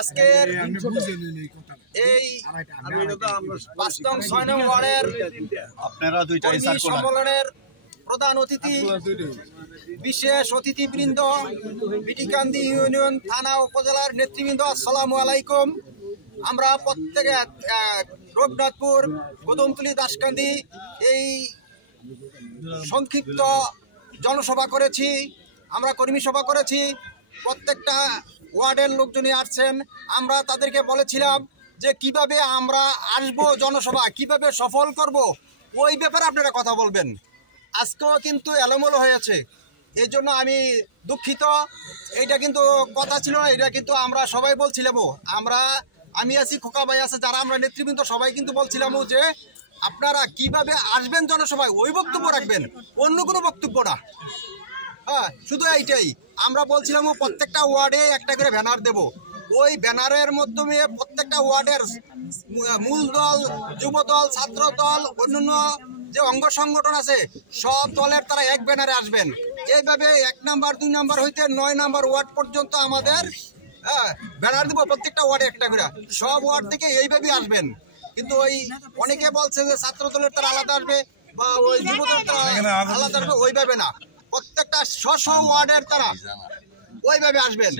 আজকের এই 5 নং 6 নং ওয়ার্ডের সম্মেলনের প্রধান অতিথি বিশেষ অতিথিবৃন্দ বিটিকান্দি ইউনিয়ন থানা উপজেলার নেতৃবৃন্দ, আসসালামু আলাইকুম। আমরা প্রত্যেকে রঘুনাথপুর, কদমতলী, দাসকান্দি এই সংক্ষিপ্ত জনসভা করেছি, আমরা কর্মী সভা করেছি। প্রত্যেকটা ওয়ার্ডের লোকজনই আসছেন। আমরা তাদেরকে বলেছিলাম যে কিভাবে আমরা আসবো, জনসভা কিভাবে সফল করব, ওই ব্যাপারে আপনারা কথা বলবেন। আজকেও কিন্তু এলোমেলো হয়েছে, এই জন্য আমি দুঃখিত। এইটা কিন্তু কথা ছিল না, এটা কিন্তু আমরা সবাই বলছিলাম। আমি আছি, খোকা ভাই আছে, যারা আমরা নেতৃবৃন্দ সবাই কিন্তু বলছিলাম যে আপনারা কিভাবে আসবেন জনসভায়, ওই বক্তব্য রাখবেন, অন্য কোনো বক্তব্য না। হ্যাঁ, শুধু এইটাই আমরা বলছিলাম। প্রত্যেকটা ওয়ার্ডে একটা করে ব্যানার দেব, ওই ব্যানারের মাধ্যমে প্রত্যেকটা ওয়ার্ডের মূল দল, যুব দল, ছাত্র দল, অন্যান্য যে অঙ্গ সংগঠন আছে সব দলের তারা এক ব্যানারে আসবেন। এইভাবে 1 নাম্বার 2 নাম্বার হইতে 9 নাম্বার ওয়ার্ড পর্যন্ত আমাদের ব্যানার দেবো, প্রত্যেকটা ওয়ার্ডে একটা করে। সব ওয়ার্ড থেকে এইভাবে আসবেন। কিন্তু ওই অনেকে বলছে যে ছাত্র দলের তারা আলাদা আসবে বা ওই যুব দলের তারা আলাদা আসবে, ওইভাবে না, প্রত্যেকটা স্ব ওয়ার্ডের তারা ওইভাবে আসবেন।